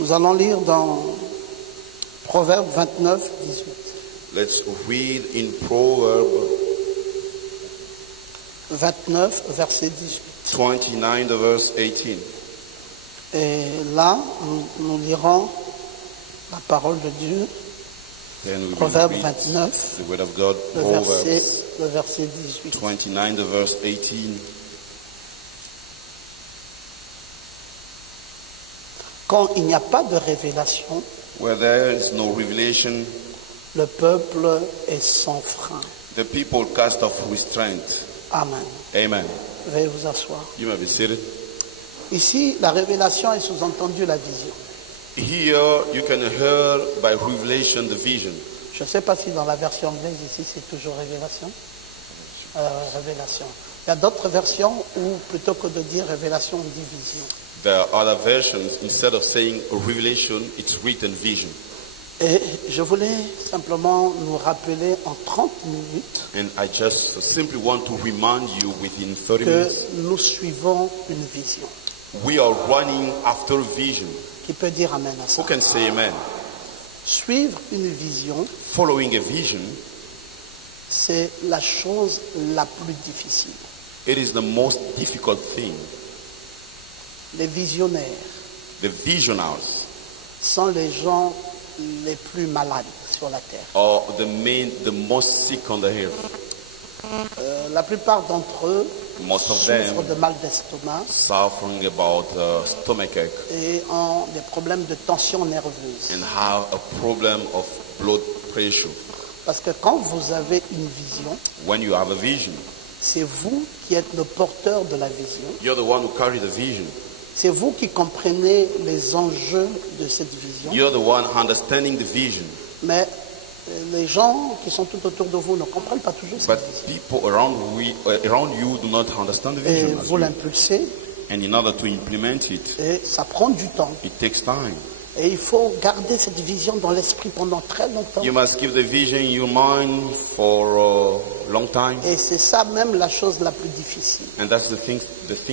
Nous allons lire dans Proverbe 29, 18. Let's read in Proverbs 29, verset 18. 29, the verse 18. Et là, nous lirons la parole de Dieu. Then we will Proverbe read 29, the word of God. le Proverbs verset 18. 29, the verse 18. Quand il n'y a pas de révélation, Where there is no revelation, le peuple est sans frein. the people cast off restraint. Amen. Amen. Veuillez vous asseoir. You may be seated. Ici, la révélation est sous-entendue la vision. Here you can hear by revelation the vision. Je ne sais pas si dans la version anglaise ici c'est toujours révélation. Révélation. Il y a d'autres versions où plutôt que de dire révélation, on dit vision. There are other versions, instead of saying revelation, it's written vision. Et je voulais simplement nous rappeler en 30 minutes And I just simply want to remind you within 30 que minutes, nous suivons une vision. we are running after vision. Qui peut dire amen à ça? Who can say amen? Suivre une vision, Following a vision, c'est la chose la plus difficile. it is the most difficult thing. Les visionnaires The visionaries sont les gens les plus malades sur la terre. are the most sick on the earth. La plupart d'entre eux Most of souffrent them de mal d'estomac suffering about stomachache et ont des problèmes de tension nerveuse. and have a problem of blood pressure. Parce que quand vous avez une vision, When you have a vision, c'est vous qui êtes le porteur de la vision. you're the one who carry the vision. C'est vous qui comprenez les enjeux de cette vision. You're the one understanding the vision. Mais les gens qui sont tout autour de vous ne comprennent pas toujours But cette vision. people around you do not understand the Et vision. as vous you. l'impulsez And in order to implement it, et ça prend du temps. it takes time. Et il faut garder cette vision dans l'esprit pendant très longtemps. You must keep the vision in your mind for a long time. Et c'est ça même la chose la plus difficile. And that's the thing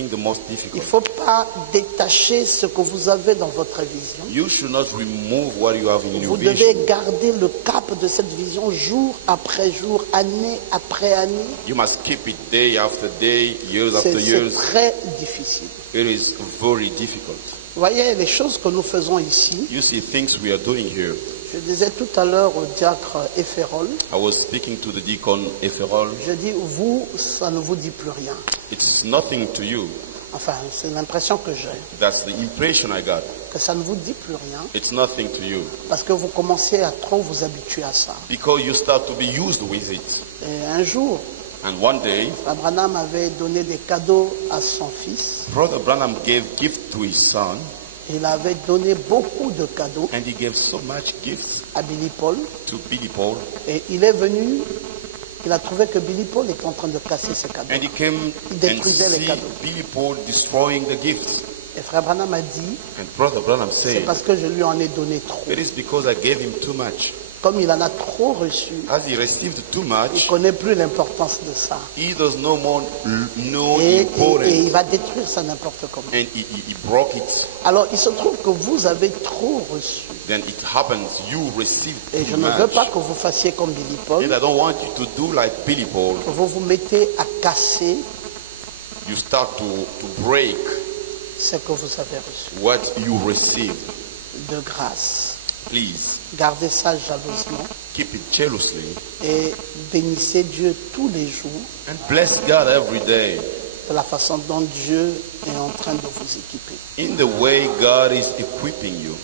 the most Il ne difficult. faut pas détacher ce que vous avez dans votre vision. You should not remove what you have in your Vous devez vision. garder le cap de cette vision jour après jour, année après année. You must keep it day after day, years C'est after years. très difficile. It is very difficult. Vous voyez, les choses que nous faisons ici, You see things we are doing here. je disais tout à l'heure au diacre Ephérol, I was speaking to the deacon Ephérol. je dis, vous, ça ne vous dit plus rien. It's nothing to you. Enfin, c'est l'impression que j'ai, That's the impression I got. que ça ne vous dit plus rien, It's nothing to you. parce que vous commencez à trop vous habituer à ça. Because you start to be used with it. Et un jour, And one day, Abraham avait donné des cadeaux à son fils. Brother Branham gave gift to his son. Il avait donné beaucoup de cadeaux And he gave so much gifts à Billy Paul. to Billy Paul. Et il est venu, il a trouvé que Billy Paul était en train de casser ses cadeaux. And he came Il and détruisait les see cadeaux. Billy Paul destroying the gifts. Et frère Branham a dit, And Brother Branham c'est said, parce que je lui en ai donné trop. it is because I gave him too much. Comme il en a trop reçu, As he received too il much, ne connaît plus l'importance de ça. he does no more know Et importance. il va détruire ça n'importe comment. And he broke it. Alors il se trouve que vous avez trop reçu. Then it happens, you receive Et je too ne veux pas much. que vous fassiez comme Billy Paul, And I don't want you to do like Billy Paul. que vous vous mettez à casser You start to break ce que vous avez reçu what you receive. de grâce. Please, Gardez ça jalousement keep it jealously. et bénissez Dieu tous les jours And bless God every day de la façon dont Dieu est en train de vous équiper. in the way God is equipping you.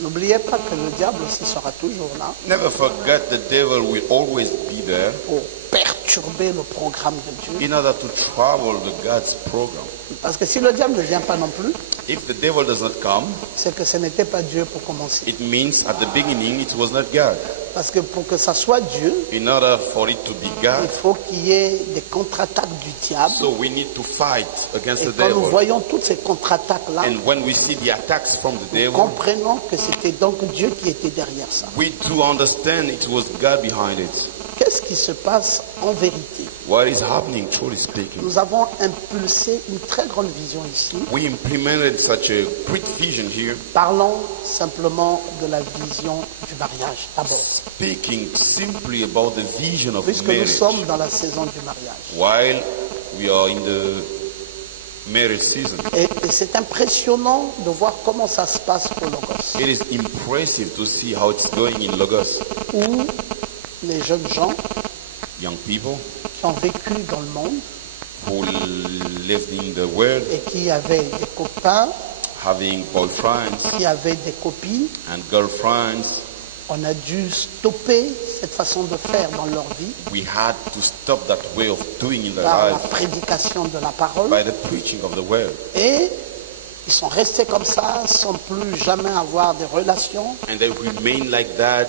N'oubliez pas que le diable aussi sera toujours là Never forget the devil will always be there pour perturber le programme de Dieu. in order to trouble God's program. Parce que si le diable ne vient pas non plus, If the devil does not come, c'est que ce n'était pas Dieu pour commencer. it means at the beginning it was not God. Parce que pour que ça soit Dieu, In order for it to be il God, faut qu'il y ait des contre-attaques du diable. so we need to fight against Et the quand nous devil. voyons toutes ces contre-attaques-là, And when we see the attacks from the nous devil, comprenons que c'était donc Dieu qui était derrière ça. we do understand it was God behind it. Qu'est-ce qui se passe en vérité. What is happening, truly speaking? Nous avons impulsé une très grande vision ici. We implemented such a great vision here, Parlons simplement de la vision du mariage d'abord, speaking simply about the vision of puisque nous marriage. sommes dans la saison du mariage. While we are in the marriage season, Et c'est impressionnant de voir comment ça se passe au Logos, it is impressive to see how it's going in Logos. où les jeunes gens Young people qui ont vécu dans le monde who lived in the world, et qui avaient des copains, having boyfriends qui avaient des copines, and girlfriends, on a dû stopper cette façon de faire dans leur vie we had to stop that way of doing in their par la lives prédication de la parole. by the preaching of the word. Et ils sont restés comme ça sans plus jamais avoir des relations, And they remain like that,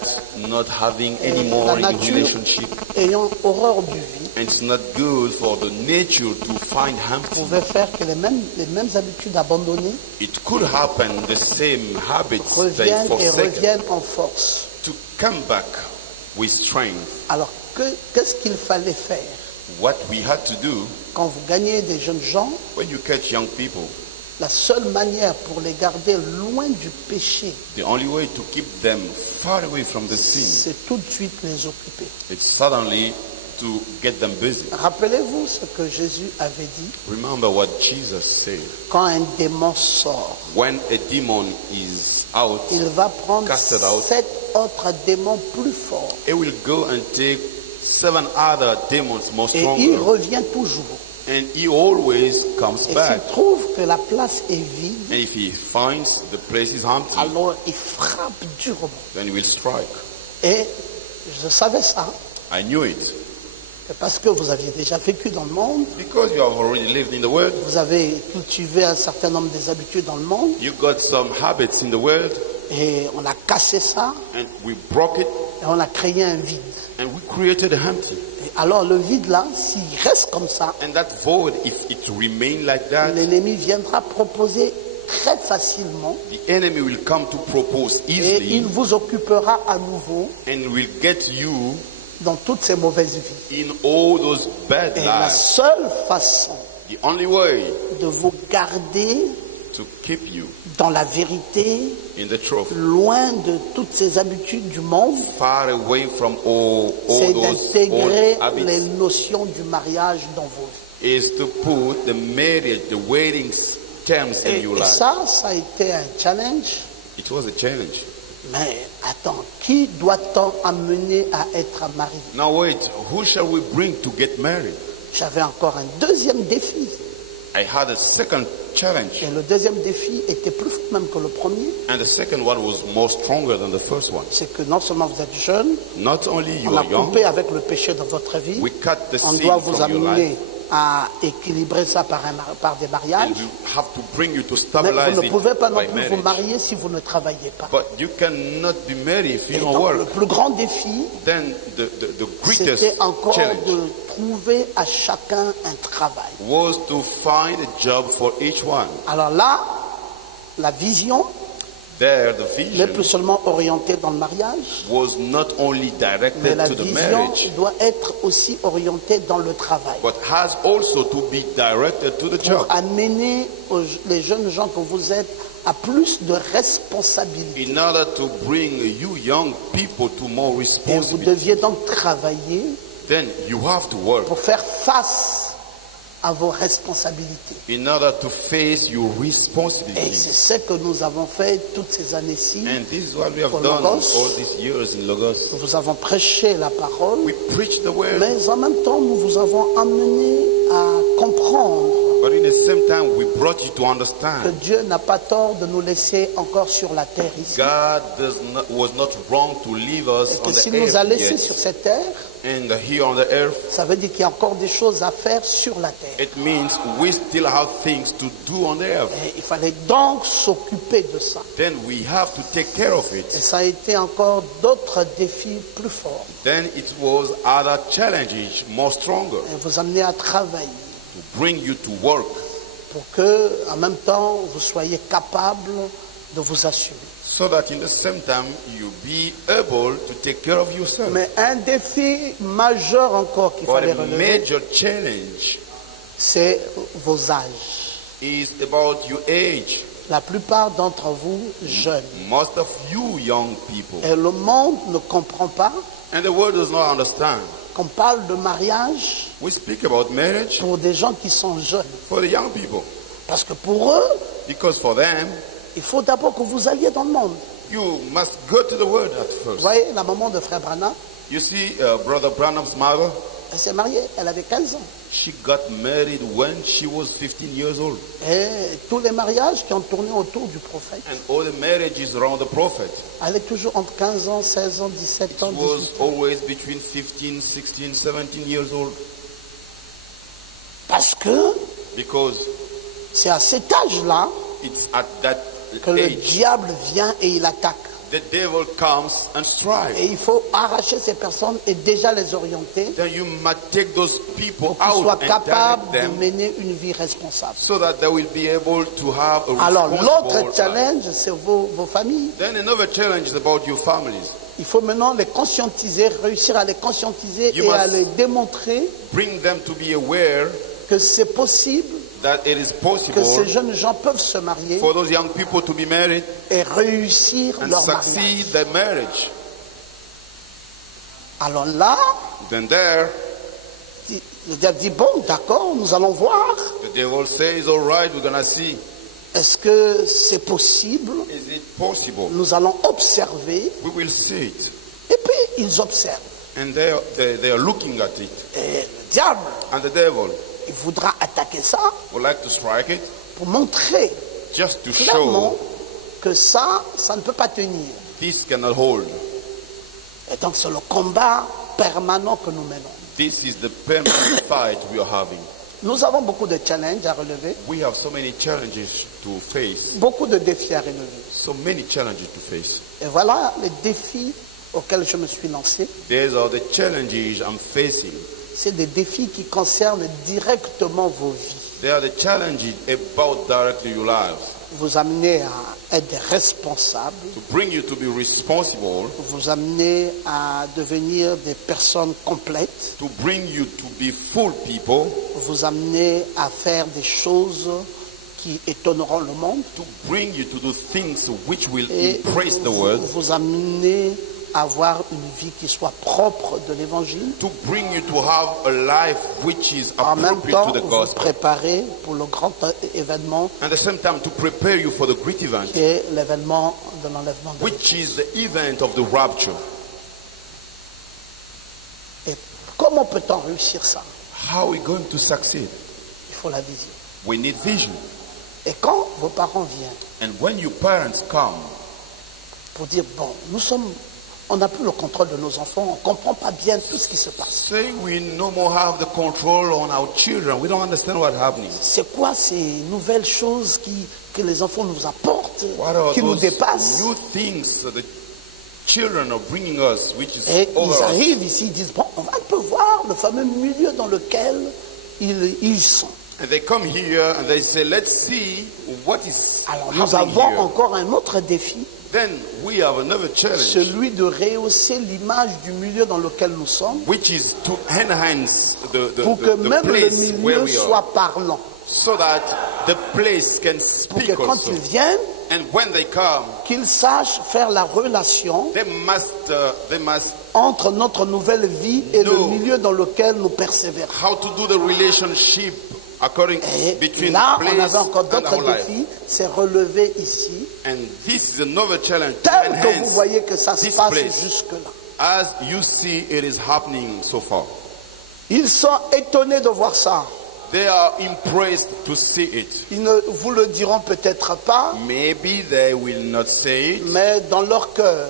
not having any et more la any nature relationship. ayant horreur du vide And it's not good for the nature to find empty. pouvait faire que les mêmes habitudes abandonnées It could happen, the same habits they reviennent et forsaken, reviennent en force. to come back with strength. Alors qu'est-ce qu'il fallait faire What we had to do, quand vous gagnez des jeunes gens? when you catch young people, La seule manière pour les garder loin du péché, the only way to keep them far away from the sin, c'est tout de suite les occuper. it's suddenly to get them busy. Rappelez-vous ce que Jésus avait dit Remember what Jesus said. quand un démon sort. When a demon is out, Il va prendre Casted out. 7 autres démons plus forts. it will go and take 7 other demons more Et il stronger. revient toujours. And he always comes Et back. s'il trouve que la place est vide, And if he finds the place is empty, alors il frappe durement. then he will strike. Et je savais ça, I knew it. parce que vous aviez déjà vécu dans le monde, Because you have already lived in the world, vous avez cultivé un certain nombre des habitudes dans le monde, you got some habits in the world, et on a cassé ça, and we broke it, et on a créé un vide. and we created a empty. Et alors le vide là, s'il reste comme ça, And that void, if it remain like that, l'ennemi viendra proposer très facilement, the enemy will come to propose et easily, il vous occupera à nouveau and will get you dans toutes ces mauvaises vies. in all those bad Et la lives. seule façon The only way de vous garder to keep you dans la vérité, in the truth, loin de toutes ces habitudes du monde, far away from all c'est those d'intégrer old habits, les notions du mariage dans vos vies. is to put the marriage, the wedding terms in Et your life. ça a été un challenge. It was a challenge. Mais attends, qui doit-on amener à être marié? Now wait, who shall we bring to get married? J'avais encore un deuxième défi. I had a second challenge, Et le deuxième défi était plus fort même que le premier. and the second one was more stronger than the first one. C'est que non seulement vous êtes jeune, Not only you on a are young, coupé avec le péché dans votre vie, we cut the on sin doit vous from your life, amener à équilibrer ça par des mariages. and we have to bring you to Mais stabilize vous ne pouvez pas it non by plus vous marriage. marier si vous ne travaillez pas. But you cannot be married if Et you don't donc, le work. plus grand défi, Then the greatest c'était encore challenge de trouver à chacun un travail. was to find a job for each one. Alors là, la vision There, the n'est plus vision seulement orientée dans le mariage, was not only mais directed la to the vision marriage, doit être aussi orientée dans le travail. but has also to be directed to the Pour job. amener les jeunes gens que vous êtes à plus de responsabilités. In order to bring you young people to more Et vous responsibility, deviez donc travailler then you have to work pour faire face à vos responsabilités. in order to face your Et responsibility. c'est ce que nous avons fait toutes ces années-ci. And this is what we have For done Logos. all these years in Logos. Nous vous avons prêché la parole, We preach the word, mais en même temps, nous vous avons amené à comprendre but in the same time we brought you to que understand Dieu n'a pas tort de nous laisser encore sur la terre ici. God was not wrong to leave us Et on que s'il the nous a earth laissés yet. sur cette terre, And here on the earth, ça veut dire qu'il y a encore des choses à faire sur la terre. it means we still have things to do on the earth. Et il fallait donc s'occuper de ça. Then we have to take care of Et it. ça a été encore d'autres défis plus forts. Then it was other challenges more stronger Et vous amener à travailler to bring you to work pour que, en même temps, vous soyez capable de vous assumer. So that in the same time you be able to take care of yourself. Mais un défi majeur encore qu'il But fallait a relever, major challenge c'est vos âges. is about your age. La plupart d'entre vous, jeunes. Most of you young people. Et le monde ne comprend pas And the world does not understand. qu'on parle de mariage We speak about marriage pour des gens qui sont jeunes. for the young people. Parce que pour eux, Because for them, il faut d'abord que vous alliez dans le monde. you must go to the world at Vous first. voyez, la maman de frère Branham, You see, Brother Branham's mother, elle s'est mariée, elle avait 15 ans. she got married when she was 15 years old. Et tous les mariages qui ont tourné autour du prophète, And all the marriages around the prophet elle est toujours entre 15 ans, 16 ans, 17 ans, 18 was ans. always between 15, 16, 17 years old. Parce que Because c'est à cet âge-là it's at that que le age diable vient et il attaque. the devil comes and strikes. Et il faut arracher ces personnes et déjà les orienter Then you must take those people pour qu'ils soient out and capables direct de them mener une vie responsable. so that they will be able to have a Alors l'autre responsible life. challenge, c'est vos familles. Then another challenge is about your families. Il faut maintenant les conscientiser, réussir à les conscientiser You et à must- les démontrer Bring them to be aware que c'est possible, that it is que possible ces jeunes gens peuvent se marier for those young people to be married et réussir and leur mariage. succeed their marriage. Alors là, Then there, le diable dit, bon, d'accord, nous allons voir. the devil says, all right, we're going to see. Est-ce que c'est possible? Is it possible? Nous allons observer. We will see it. Et puis, ils observent. And they are looking at it. Et le diable, And the devil il voudra attaquer ça would like to strike it pour montrer just to clairement show que ça ne peut pas tenir. this cannot hold. Et donc, c'est le combat permanent que nous menons. This is the permanent fight we are having. Nous avons beaucoup de challenges à relever, We have so many challenges to face. beaucoup de défis à relever. So many challenges to face. Et voilà les défis auxquels je me suis lancé. These are the challenges I'm facing. C'est des défis qui concernent directement vos vies. They are the challenges about directly your lives. Vous amener à être des responsables, To bring you to be responsible, vous amener à devenir des personnes complètes, to bring you to be full people, vous amener à faire des choses qui étonneront le monde to bring you to do things which will et impress the world, vous amener à avoir une vie qui soit propre de l'évangile. to bring you to have a life which is En même appropriate temps, to the vous gospel. préparer pour le grand événement And at the same time to prepare you for the great event, qui est l'événement de l'enlèvement de which is the event of the rapture. Et comment peut-on réussir ça? How are we going to succeed? Il faut la vision. We need vision. Et quand vos parents viennent And when your parents come pour dire, bon, on n'a plus le contrôle de nos enfants, on ne comprend pas bien tout ce qui se passe. saying we no more have the control on our children, we don't understand what's happening. C'est quoi ces nouvelles choses que les enfants nous apportent, What are qui nous those dépassent? new things that the children are bringing us, which is Et over ils us? arrivent ici, ils disent, bon, on va un peu voir le fameux milieu dans lequel ils sont. And they come here and they say, let's see what is Alors nous happening avons here. encore un autre défi, Then we have another challenge, celui de rehausser l'image du milieu dans lequel nous sommes, which is to enhance the pour que même le place where milieu we are, soit parlant. so that the place can Pour que speak quand also. ils viennent, And when they come, qu'ils sachent faire la relation they must entre notre nouvelle vie et le No. milieu dans lequel nous persévérons. how to do the relationship according Et between là, the on place avait encore and d'autres our life. défis, c'est relever ici, And this is another challenge to tel que vous enhance voyez que ça se this passe place. jusque-là. As you see it is happening so far. Ils sont étonnés de voir ça. They are impressed to see it. Ils ne vous le diront peut-être pas, Maybe they will not say it, mais dans leur cœur,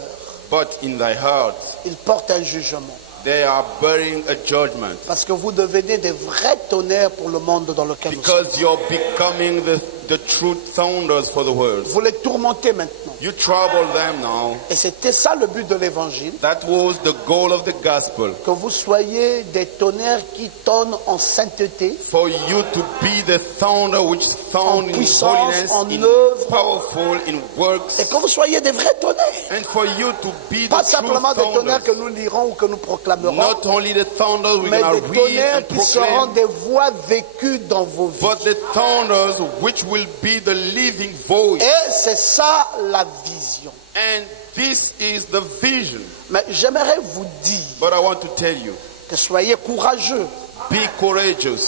but in their hearts ils portent un jugement. they are bearing a judgment. Parce que vous devenez des vrais tonnerres pour le monde dans lequel nous sommes. Because you're becoming the true thunders for the world. Vous les tourmentez maintenant. You trouble them now. Et c'était ça le but de l'évangile. That was the goal of the gospel. Que vous soyez des tonnerres qui tonnent en sainteté, For you to be the thunder which sound En in puissance, holiness, en in œuvre. powerful, in works. et que vous soyez des vrais tonnerres. And for you to be Pas the simplement true des tonnerres que thunders. nous lirons ou que nous proclamerons, Not only the thunders we're mais going des to read tonnerres and qui seront proclaim, des voix vécues dans vos vies. but the thunders which will be the living voice. Et c'est ça la vision. And this is the vision. Mais j'aimerais vous dire But I want to tell you, que soyez courageux. be courageous.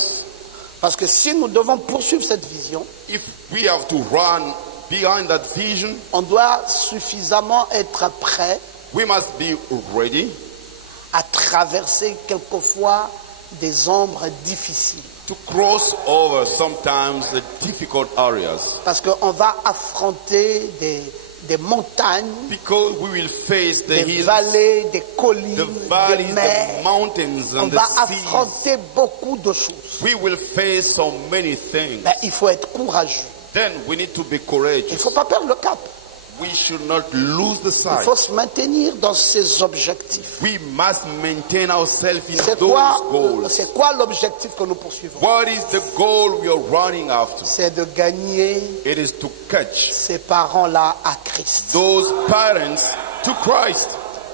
Parce que si nous devons poursuivre cette vision, If we have to run behind that vision, on doit suffisamment être prêt we must be ready à traverser quelquefois des ombres difficiles. to cross over sometimes the difficult areas. Parce qu'on va affronter des montagnes, Because we will face the des hills, vallées, des collines, the des valleys, the mers. mountains On and va the seas. affronter beaucoup de choses. We will face so many things. Mais il faut être courageux. Then we need to be Il ne courageous. faut pas perdre le cap. We should not lose the Il sight. faut se maintenir dans ses objectifs. We must maintain ourselves in C'est those goals. quoi l'objectif que nous poursuivons? What is the goal we are running after? C'est de gagner It is to catch ces parents-là à Christ. those parents to Christ.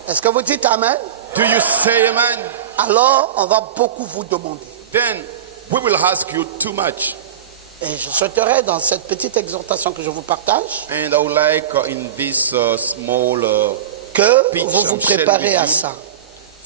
Est-ce que vous dites Amen? Do you say amen? Alors, on va beaucoup vous demander. Then we will ask you too much. Et je souhaiterais, dans cette petite exhortation que je vous partage, And I would like in this small que Pitch vous vous some share préparez with à you. ça.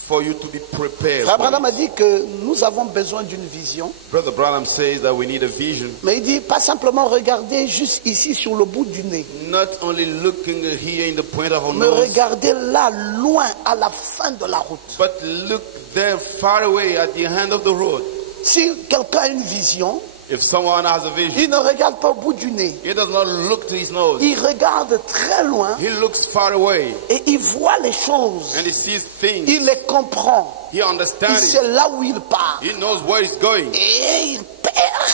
for you to be prepared. Frère for Branham it. a dit que nous avons besoin d'une vision, Brother Branham says that we need a vision. mais il dit pas simplement regarder juste ici sur le bout du nez, Not only looking here in the point of our mais nose, regarder là, loin, à la fin de la route. but look there far away at the end of the road. Si quelqu'un a une vision, If someone has a vision, il ne regarde pas au bout du nez. he does not look to his nose. Il regarde très loin He looks far away et il voit les choses. and he sees things. Il les comprend. He Il understands sait it. là où il part. He knows where he's going Et il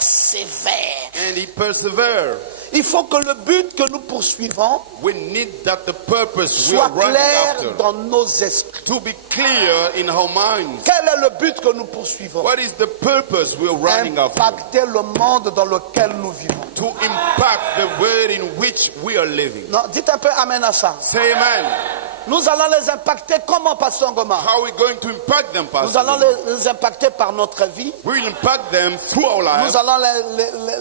persévère. and he perseveres. Il faut que le but que nous poursuivons We need that the purpose we are soit running clair after dans nos esprits. to be clear in our minds. Quel est le but que nous poursuivons? What is the purpose we are running after? Impacter le monde dans lequel nous vivons. To impact the world in which we are living. Non, dites un peu amen à ça. Say amen. Nous allons les impacter comment, Pasteur Ngoma? How are we going to impact them, Nous Pastor? allons les impacter par notre vie. We will impact them through our lives. Nous allons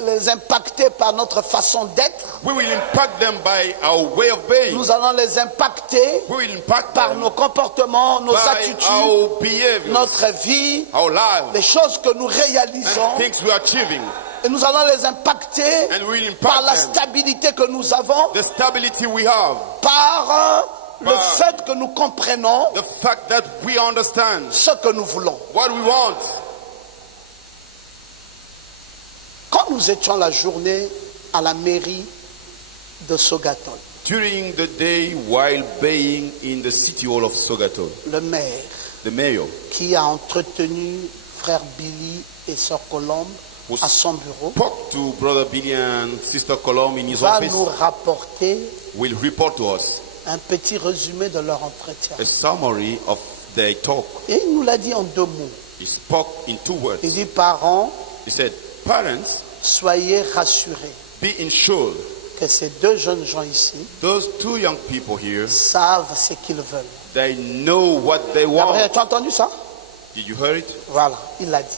les impacter par notre façon d'être. We will impact them by our way of being. Nous allons les impacter We will impact par them nos comportements, nos by attitudes, our behavior, notre vie, our lives, les choses que nous réalisons. and things we are achieving. Et nous allons les impacter And we will par impact la them. stabilité que nous avons, The stability we have, par le Par- fait que nous comprenons the fact that we understand ce que nous voulons. what we want. Quand nous étions la journée à la mairie de Sogatol, During the day while being in the city hall of Sogaton, le maire the mayor qui a entretenu frère Billy et sœur Colombe Was- à son bureau spoke to Brother Billy and Sister Colombe in his va office, nous rapporter will report to us un petit résumé de leur entretien. a summary of their talk. Et il nous l'a dit en deux mots. He spoke in 2 words. Il dit, parents, He said, parents, soyez rassurés be ensured que ces deux jeunes gens ici those 2 young people here, savent ce qu'ils veulent. they know what they Gabriel, want. tu as entendu ça? Did you hear it? Voilà, il l'a dit.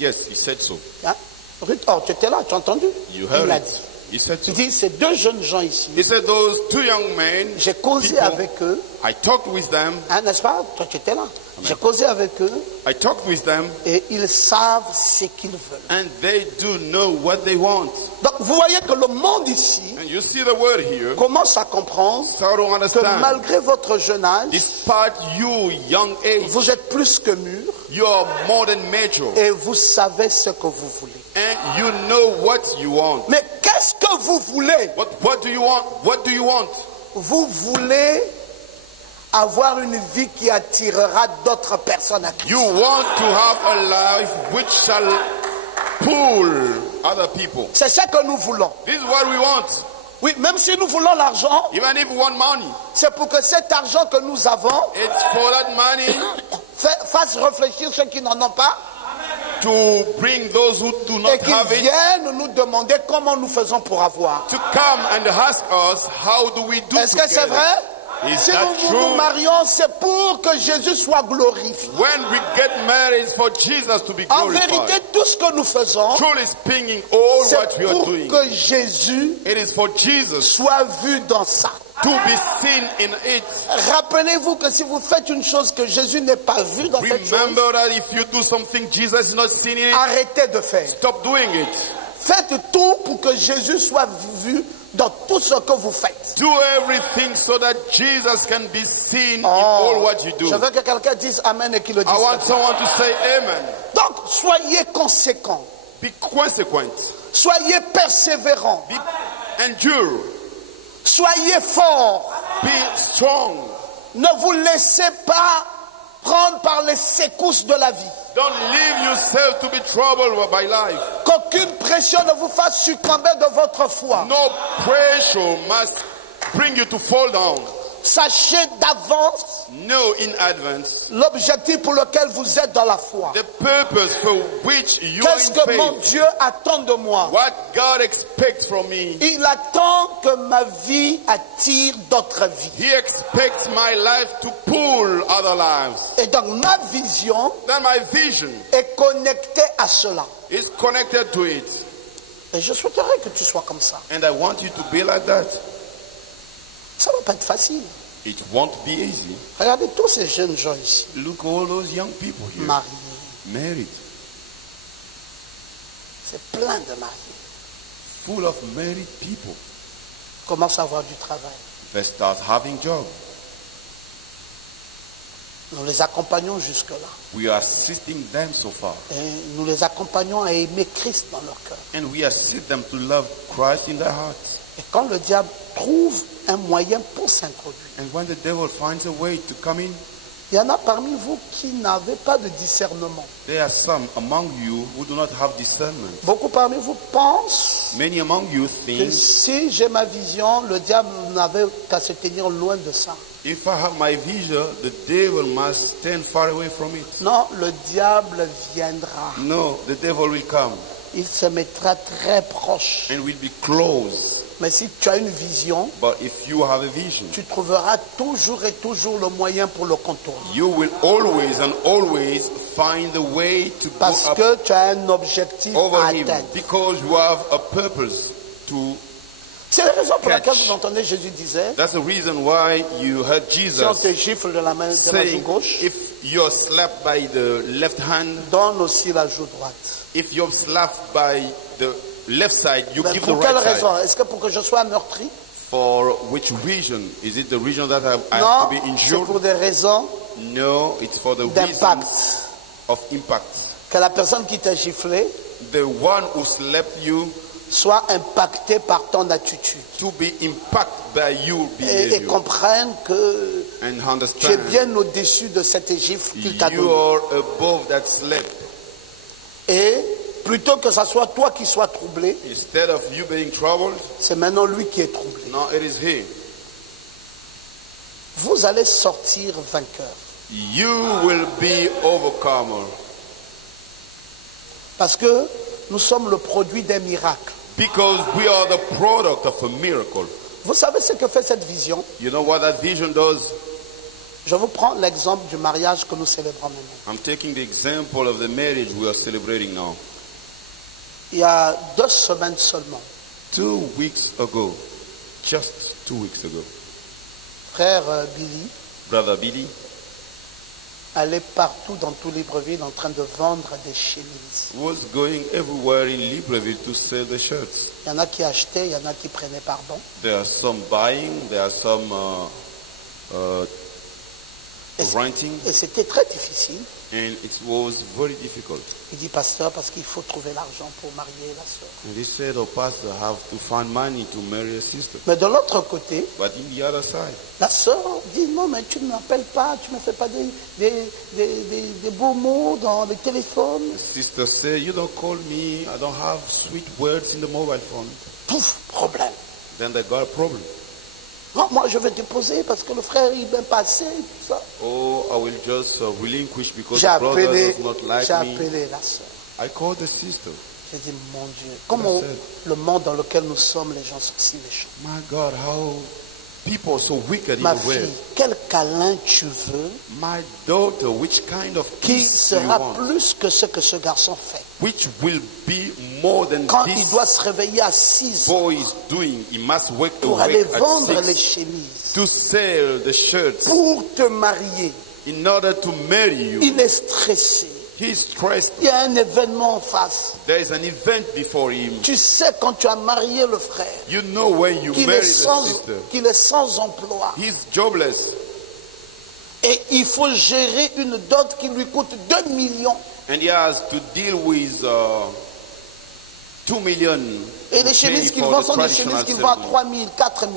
Yes, he said so. Hein? Ruth, oh, tu étais là, tu as entendu? You Il heard l'a it. dit. He said so. Il dit, ces deux jeunes gens ici, He said those 2 young men, j'ai causé people, avec eux, I talked with them, hein, n'est-ce pas? Toi, tu étais là. J'ai causé avec eux I talked with them, et ils savent ce qu'ils veulent. and they do know what they want. Donc, vous voyez que le monde ici And you see the word here, commence à comprendre so to que understand, malgré votre jeune âge, despite you young age, vous êtes plus que mûrs you are more than mature, et vous savez ce que vous voulez. and you know what you want. Mais qu'est-ce que vous voulez? What do you want? What do you want? Vous voulez avoir une vie qui attirera d'autres personnes à Christ. You want to have a life which shall pull other people. C'est ça que nous voulons. This is what we want. Oui, même si nous voulons l'argent, Even if we want money, c'est pour que cet argent que nous avons it's for that money fasse réfléchir ceux qui n'en ont pas to bring those who do et not qu'ils have it viennent nous demander comment nous faisons pour avoir. to come and ask us, how do we do Est-ce que c'est together? vrai? Is Si that nous nous true? marions, c'est pour que Jésus soit glorifié. When we get married, it's for Jesus to be En vérité, glorified. tout ce que nous faisons, Truly speaking, all c'est what we are pour doing, que Jésus it is for Jesus soit vu dans ça. to be seen in it. Rappelez-vous que si vous faites une chose que Jésus n'est pas vu dans cette chose, Remember that if you do something Jesus is not seen in it, arrêtez de faire. stop doing it. Faites tout pour que Jésus soit vu dans tout ce que vous faites. Do everything so that Jesus can be seen in all what you do. Je veux que quelqu'un dise Amen et qu'il le dise. I want someone to say amen. Donc, soyez conséquents. Be consequent. Soyez persévérants. Be endure. Soyez forts. Be strong. Ne vous laissez pas prendre par les secousses de la vie. Don't leave yourself to be troubled by life. Qu'aucune pression ne vous fasse succomber de votre foi. No pressure must bring you to fall down. Sachez d'avance Know in advance l'objectif pour lequel vous êtes dans la foi. the purpose for which you are Qu'est-ce in que mon faith. Dieu attend de moi? What God expects from me. Il attend que ma vie attire d'autres vies. He expects my life to pull other lives. Et donc ma vision Then my vision est connectée à cela. is connected to it. Et je souhaiterais que tu sois comme ça. And I want you to be like that. Ça ne va pas être facile. It won't be easy. Regardez tous ces jeunes gens ici, Look all those young people here. mariés. Married. C'est plein de mariés. Full of married people. Commencent à avoir du travail. They start having jobs. Nous les accompagnons jusque-là. We are assisting them so far. Et nous les accompagnons à aimer Christ dans leur cœur. And we assist them to love Christ in their hearts. Et quand le diable trouve un moyen pour s'introduire, And when the devil finds a way to come in, il y en a parmi vous qui n'avez pas de discernement. there are some among you who do not have discernment. Beaucoup parmi vous pensent Many among you que think, si j'ai ma vision, le diable n'avait qu'à se tenir loin de ça. if I have my vision, the devil must stand far away from it. Non, le diable viendra. No, the devil will come Il se mettra très proche. and will be close. Mais si tu as une vision, But if you have a vision, tu trouveras toujours et toujours le moyen pour le contourner. you will always and always find a way to go Parce up que tu as un objectif over à him, atteindre. because you have a purpose to. C'est la raison pour Catch. laquelle vous entendez Jésus disait, That's the reason why you heard si on Jesus te gifle de la main de la joue saying, gauche, if you're slapped by the left hand, donne aussi la joue droite. if you're slapped by the left side, you Mais give the pour quelle right raison? side. Est-ce que pour que je sois meurtri? For which reason? Is it the reason that I have Non, to be c'est pour injured? des raisons No, it's for the reason d'impact. of impact. Que la personne qui t'a giflé The one who slapped you soit impactée par ton attitude. to be impacted by your Et behavior comprenne que and tu es understand bien au-dessus de cette gifle qu'il t'a you donnée. are above that slap. Et plutôt que ce soit toi qui sois troublé, Instead of you being troubled, c'est maintenant lui qui est troublé. now it is he. Vous allez sortir vainqueur. You will be overcomer. Parce que nous sommes le produit d'un miracle. Because we are the product of a miracle. Vous savez ce que fait cette vision? You know what that vision does? Je vous prends l'exemple du mariage que nous célébrons maintenant. I'm taking the example of the marriage we are celebrating now. Il y a 2 semaines seulement, 2 weeks ago, just 2 weeks ago, frère Billy Brother Billy allait partout dans tout Libreville en train de vendre des chemises. was going everywhere in Libreville to sell the shirts. Il y en a qui achetaient, il y en a qui prenaient pardon. There are some buying, there are some renting, Et c'était très difficile. and it was very difficult. Il dit, pasteur, parce qu'il faut trouver l'argent pour marier la sœur. And he said, "Oh, pastor, I have to find money to marry a sister." Mais de l'autre côté, But in the other side, la sœur dit, non, mais tu ne m'appelles pas, tu ne me fais pas des beaux mots dans le téléphone. the sister said, "You don't call me. I don't have sweet words in the mobile phone." Pouf, problème. Then they got a problem. Non, moi je vais déposer parce que le frère il m'aime pas assez, tout ça. Oh, I will just relinquish because J'ai the brother appelé, does not like j'ai me. appelé la sœur. I called the sister. J'ai dit, mon Dieu, comment le monde dans lequel nous sommes, les gens sont si méchants. My God, how people are so wicked in Ma the fille, world. quel câlin tu veux My daughter, which kind of qui kiss do you sera want? plus que ce que ce garçon fait. Which will be more than Quand this il doit se réveiller à 6 boy is doing. He must wake pour aller awake vendre at les 6 chemises, to sell the shirts pour te marier, in order to marry you. il est stressé. He's stressed. Il y a un événement en face. There is an event before him. Tu sais quand tu as marié le frère, You know when you qu'il marry est, the sister. qu'il est sans emploi. He's jobless. Et il faut gérer une dot qui lui coûte 2 millions. And he has to deal with 2 million. Et to les chemises pay qu'il for vend the sont des traditional chemises qu'il vend à ceremony. 3 000, 4 000.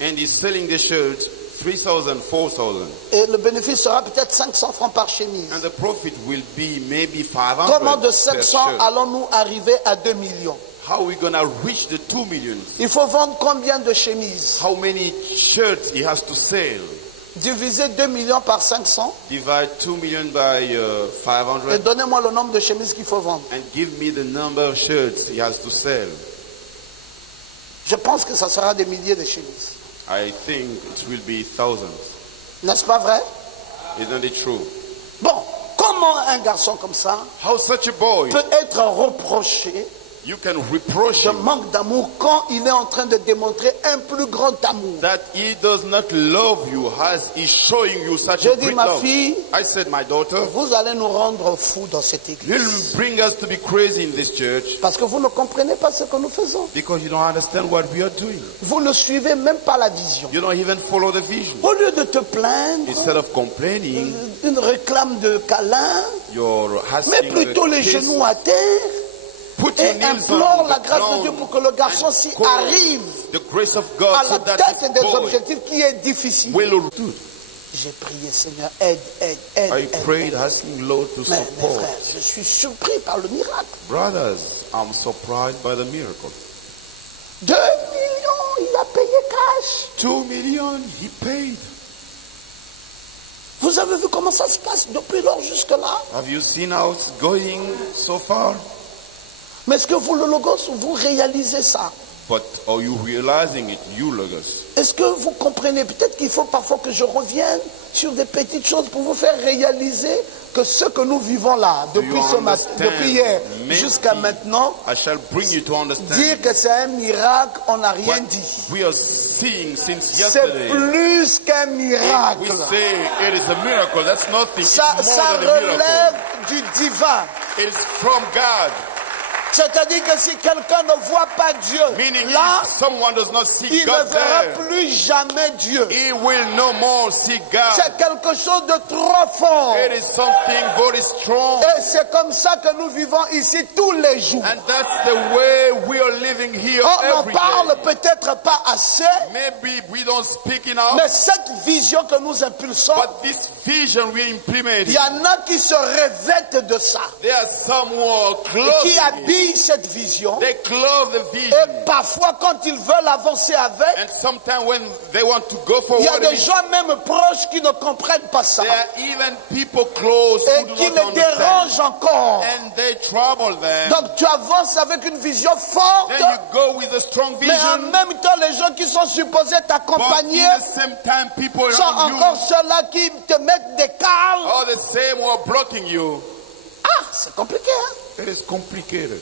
And he's selling the shirts 3,000, 4,000. Et le bénéfice sera peut-être 500 francs par chemise. And the profit will be maybe 500 Comment de per 500 shirt. allons-nous arriver à 2 millions? How are we going to reach the 2 millions? Il faut vendre combien de chemises? How many shirts he has to sell? Diviser 2 millions par 500 Divide 2 million by et 500 donnez-moi le nombre de chemises qu'il faut vendre. and give me the number of shirts he has to sell. Je pense que ça sera des milliers de chemises. I think it will be thousands. N'est-ce pas vrai? Isn't it true? Bon, comment un garçon comme ça How such a boy, peut être reproché you can reproach de him manque d'amour quand il est en train de démontrer un plus grand amour? that he does not love you as he's showing you such J'ai a dit, great ma love. fille, I said, my daughter, vous allez nous rendre fous dans cette you'll église. bring us to be crazy in this church Parce que vous ne comprenez pas ce que nous faisons. because you don't understand what we are doing. Vous ne suivez même pas la vision. You don't even follow the vision. Au lieu de te plaindre, Instead of complaining, une réclame de câlin, you're mets asking plutôt les the kiss. genoux à terre Put your et knees implore on la the grâce de ground Dieu pour que le garçon s'y and call arrive the grace of à God la so that tête des this boy objectifs qui est difficile. will do. J'ai prié, Seigneur, aide, I aide. prayed asking Lord to Mais mes support. frères, je suis surpris par le miracle. Brothers, I'm surprised by the miracle. 2 millions, il a payé cash. 2 million, he paid. Vous avez vu comment ça se passe depuis lors jusque-là? Have you seen how it's going so far? Mais est-ce que vous, le Logos, vous réalisez ça? But are you realizing it, you Logos? Est-ce que vous comprenez? Peut-être qu'il faut parfois que je revienne sur des petites choses pour vous faire réaliser que ce que nous vivons là, Do depuis you ce matin, understand? depuis hier Maybe jusqu'à maintenant, I shall bring you to understand dire que c'est un miracle, on n'a rien what dit. we are seeing since C'est yesterday. plus qu'un We miracle. say it is a miracle. That's nothing. It's Ça more than a relève miracle. du divin. It's from God. C'est-à-dire que si quelqu'un ne voit pas Dieu, Meaning là, if someone does not see il ne God verra there, plus jamais Dieu. he will no more see God. C'est quelque chose de trop fort. It is something very strong. Et c'est comme ça que nous vivons ici tous les jours. And that's the way we are living here On n'en every parle day. peut-être pas assez, Maybe we don't speak enough, mais cette vision que nous impulsons, but this vision we implement, il y en a qui se revêtent de ça, there are some who are et qui clothing it. habillent cette vision. They clothe the vision. Et parfois, quand ils veulent avancer avec, And sometimes when they want to go il y a forward, des gens même proches qui ne comprennent pas ça there are even people close et who do qui not les understand. dérangent encore. And they trouble them. Donc tu avances avec une vision forte, Then you go with a strong mais en vision. même temps les gens qui sont supposés But t'accompagner in the same time, people sont around encore you ceux-là qui te mettent des cales. are the same who are blocking you. Ah, c'est compliqué, hein? It is complicated.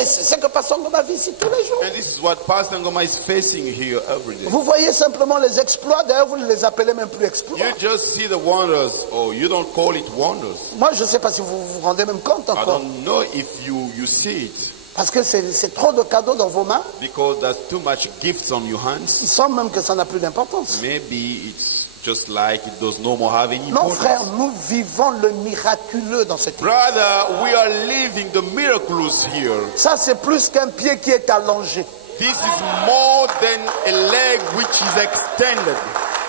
Et c'est ce que Pasteur Ngoma vit ici tous les jours. And this is what Pastor Ngoma is facing here every day. Vous voyez simplement les exploits, d'ailleurs vous ne les appelez même plus exploits. You just see the wonders, or you don't call it wonders. Moi je ne sais pas si vous vous rendez même compte I encore. don't know if you see it, Parce que c'est trop de cadeaux dans vos mains. because there's too much gifts on your hands. Il semble même que ça n'a plus d'importance. Maybe it's just like it does no more have any Non, importance. frère, nous vivons le miraculeux dans cette église. Brother, we are living the miraculous here. Ça, c'est plus qu'un pied qui est allongé. This is more than a leg which is extended.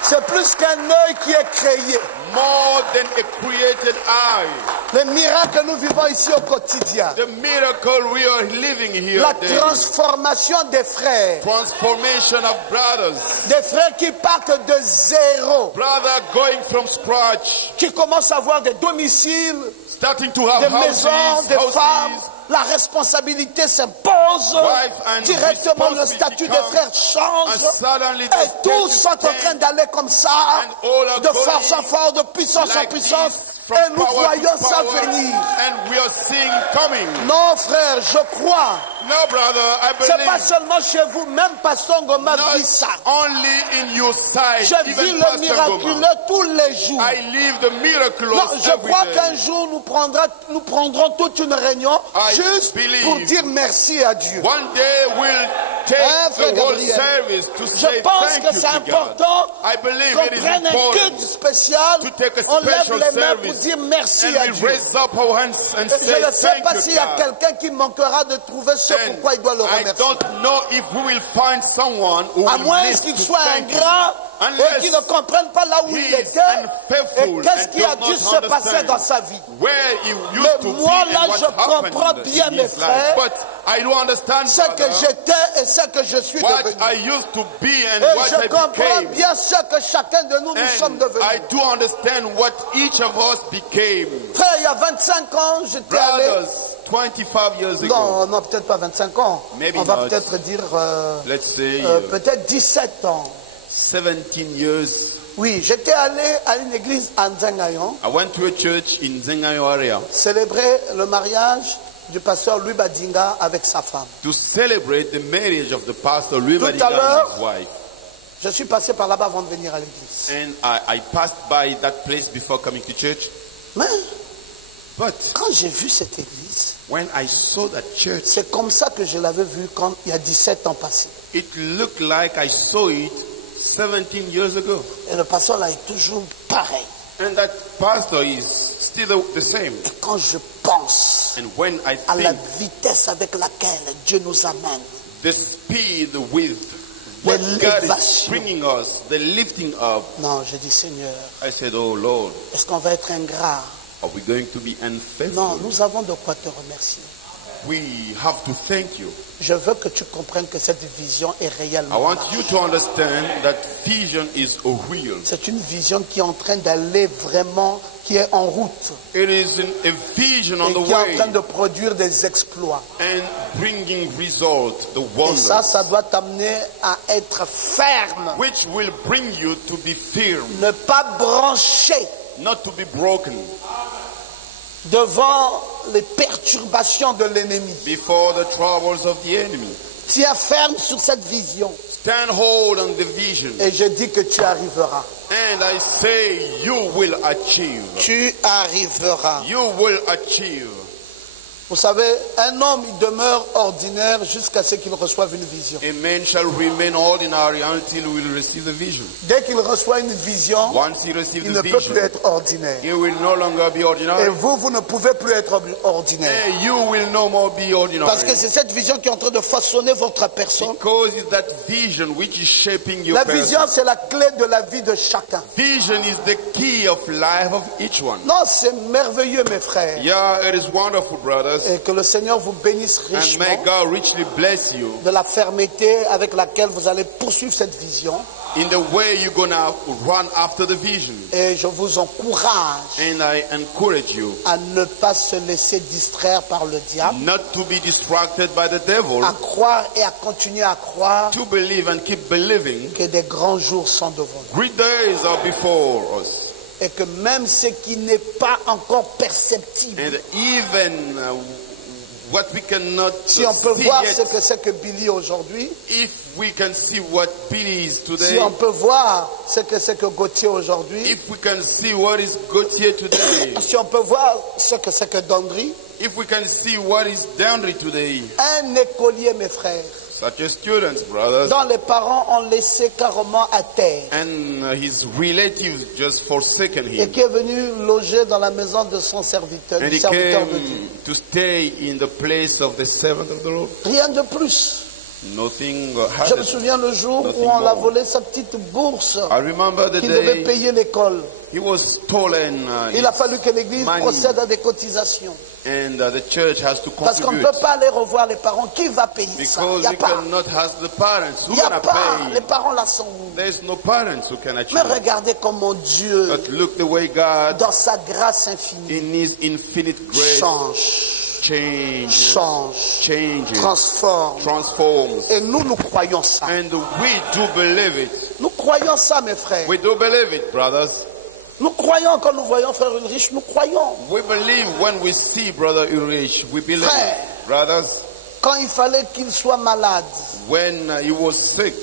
C'est plus qu'un œil qui est créé. More than a created eye. Le miracle que nous vivons ici au quotidien. The miracle we are living here. La daily. transformation des frères. Transformation of brothers. Des frères qui partent de zéro. Brother going from scratch. Qui commencent à avoir des domiciles, Starting to have des houses, maisons, des femmes. houses. La responsabilité s'impose. Wife and Directement, le responsibility statut des come, frères change. and suddenly the Et tous status sont en train change, d'aller comme ça, and all are de force en going force, de puissance en like puissance. this, from Et nous power to voyons ça power, venir. and we are seeing coming. Non, frère, je crois. No, brother, I C'est pas believe. seulement chez vous, même Pasteur Ngoma vit Not ça. only in your side, Je vis even le Pastor miraculeux Goma. tous les jours. I live the miraculous Non, je every crois day. qu'un jour nous prendrons toute une réunion I juste believe. pour dire merci à Dieu. One day we'll take Frère the whole Gabriel, service to Je say pense thank que you c'est to God. important I believe qu'on it is prenne un important culte spécial. to take a On lève special les mains pour service dire merci à and we Dieu. raise up our hands and Et je say ne sais thank pas you s'il y a God. quelqu'un qui manquera de trouver ce And pourquoi il doit le I remercier. don't know if we will find someone who À will moins live qu'il to soit thank you. ingrat et Unless qu'il ne comprenne pas là où he il is était et unfaithful qu'est-ce and qui a does dû not se passer understand dans sa vie. where he used Mais to moi, be là, and what je comprends happened bien, in mes his frères, life. But I do understand, Ce que brother, j'étais et ce que je suis what devenu. I used to be and Et what je I comprends became. bien ce que chacun de nous sommes And I devenus. do understand what each of us became. Frère, il y a 25 ans, j'étais allé... Brothers, 25 years ago, Non, non, peut-être pas 25 ans. Maybe On va not. peut-être dire let's say peut-être 17 ans. 17 years, Oui, j'étais allé à une église à Nzengayon I went to a church in Zengayo area célébrer le mariage du pasteur Louis Badinga avec sa femme. to celebrate the marriage of the pastor Louis Tout à Badinga l'heure, and his wife. Je suis passé par là-bas avant de venir à l'église. And I passed by that place before coming to church. Mais But quand j'ai vu cette église, when I saw that church, c'est comme ça que je l'avais vu quand il y a 17 ans passés. it looked like I saw it 17 years ago. Et le pasteur là est toujours pareil. And that pastor is still the same. Et quand je pense And when I à la think vitesse avec laquelle Dieu nous amène, the speed with what God is L'élévation. bringing us, the lifting up, non, je dis Seigneur, I said, oh Lord, est-ce qu'on va être ingrat? are we going to be Non, unfaithful? nous avons de quoi te remercier. We have to thank you. Je veux que tu comprennes que cette vision est I réellement want là. you to understand that vision is real. C'est une vision qui est en train d'aller vraiment, qui est en route It is a vision on et the qui est en way train de produire des exploits. and bringing results, the Et wonder, ça doit t'amener à être ferme, which will bring you to be firm, ne pas brancher not to be broken devant les perturbations de l'ennemi. before the troubles of the enemy. Tiens ferme sur cette vision Stand hold on the vision. et je dis que tu arriveras. And I say you will achieve. Tu arriveras. You will achieve. Vous savez, un homme, il demeure ordinaire jusqu'à ce qu'il reçoive une vision. A man shall remain ordinary until he will receive the vision. Dès qu'il reçoit une vision, Once he receives il the ne peut vision, plus être ordinaire. he will no longer be Et ordinary. vous ne pouvez plus être ordinaire. And you will no more be ordinary. Parce que c'est cette vision qui est en train de façonner votre personne. Because it's that vision which is shaping your La person. vision, c'est la clé de la vie de chacun. Vision is the key of life of each one. Non, c'est merveilleux, mes frères. Yeah, it is wonderful, brothers. Et que le Seigneur vous bénisse And richement may God richly bless you de la fermeté avec laquelle vous allez poursuivre cette vision. in the way you're gonna run after the vision. Et je vous encourage And I encourage you à ne pas se laisser distraire par le diable, not to be distracted by the devil, à croire et à continuer à croire to believe and keep believing. que des grands jours sont devant nous. Great days are before us. Et que même ce qui n'est pas encore perceptible, And even what we cannot si on peut see voir yet, ce que c'est que Billy aujourd'hui, if we can see what Billy is si today, on peut voir ce que c'est que Gauthier aujourd'hui, if we can see what is Gautier today, si on peut voir ce que c'est que Dondry, if we can see what is Dandry today, un écolier, mes frères, Such as students, brothers. dont les parents ont laissé carrément à terre. And his relatives just forsaken Et him. qui est venu loger dans la maison de son serviteur, And du he serviteur de Dieu. came to stay in the place of the servant of the Lord. Rien de plus. Nothing Je me added. souviens le jour Nothing où on l'a more. volé sa petite bourse. I remember the Il devait day payer l'école. he was stolen Il a fallu que l'église money. procède à des cotisations. and the church has to Parce qu'on ne contribute. peut pas aller revoir les parents. Qui va payer ça? Il Because n'y a we pas. cannot ask the parents. Il Who's n'y a gonna pas. Les pay? parents là sont où? There's no parents who can Mais actually. regardez comment Dieu, But look the way God, dans sa grâce infinie, in His infinite grace, changes, transforms. Et nous croyons ça. And we do believe it. Nous croyons ça, mes frères. We do believe it, brothers. Nous croyons quand nous voyons Frère Ulrich, nous croyons. We believe when we see Brother Ulrich. We believe Frère. it. Brothers, Quand il fallait qu'il soit malade when he was sick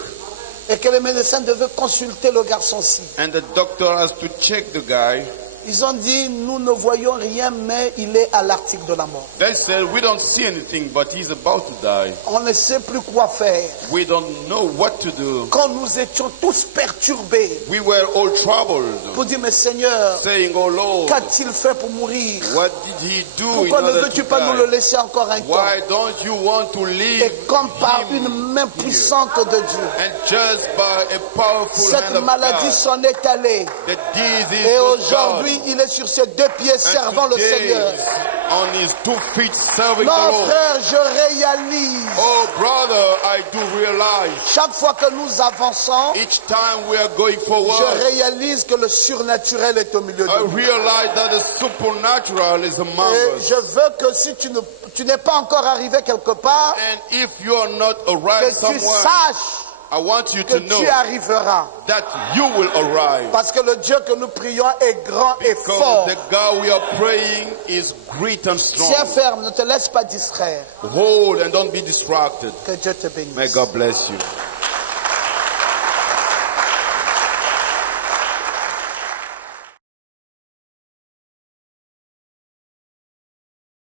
et que les médecins devaient consulter le garçon-ci, and the doctor has to check the guy, ils ont dit, nous ne voyons rien, mais il est à l'article de la mort. they said, we don't see anything, but he's about to die. On ne sait plus quoi faire. We don't know what to do. Quand nous étions tous perturbés We were all troubled, pour dire, mais Seigneur, saying, oh Lord, qu'a-t-il fait pour mourir? what did he do in Pourquoi ne order veux-tu to pas nous le die? laisser encore un temps? Why don't you want to leave Et comme par him une main puissante de Dieu, And just by a powerful hand cette of maladie God, s'en est allée. the disease Et was aujourd'hui, gone. il est sur ses deux pieds servant And le today, Seigneur. on his 2 feet serving the Non, Lord. frère, je réalise. Oh brother, I do realize Chaque fois que nous avançons, each time we are going je forward, réalise que le surnaturel est au milieu de I nous. realize that the supernatural is among Et us. je veux que si tu n'es pas encore arrivé quelque part, And if you are not que arrived tu somewhere, saches I want you que to know tu arriveras. that you will arrive. Parce que le Dieu que nous prions est grand et fort. Because the God we are praying is great and Tiens strong. ferme, ne te laisse pas distraire. Hold and don't be distracted. Que Dieu te bénisse. May God bless you.